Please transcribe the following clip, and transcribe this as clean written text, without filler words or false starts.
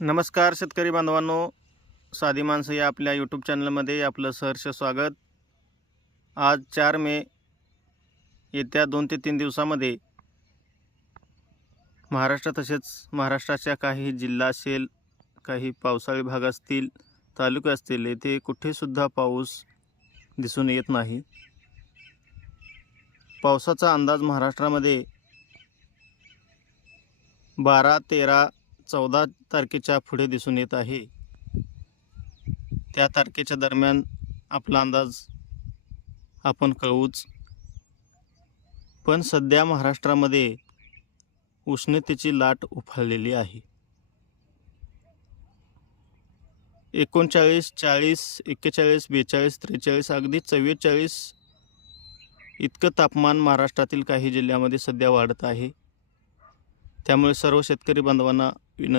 नमस्कार शेतकरी बांधवांनो, साधी माणसं या आपल्या यूट्यूब चॅनलमध्ये आपलं सहर्ष स्वागत। आज 4 मे येत्या 2 ते 3 दिवसामध्ये महाराष्ट्र तसेच महाराष्ट्राच्या काही जिल्हा असेल, काही पावसाळी भाग असतील, तालुके असतील, येथे कुठेसुद्धा पाऊस दिसून येत नाही। पावसाचा अंदाज महाराष्ट्रामध्ये 12, 13, 14 तारखेच्या पुढे दिसून येत आहे। त्या तारखेच्या दरम्यान आपला अंदाज आपण कळवूच। पण सध्या महाराष्ट्रामध्ये उष्णतेची लाट उफाळलेली आहे। 39, 40, 41, 42, 43 अगदी 44 इतकं तापमान महाराष्ट्रातील काही जिल्ह्यामध्ये सध्या वाढत आहे। त्यामुळे सर्व शेतकरी बांधवांना विनंती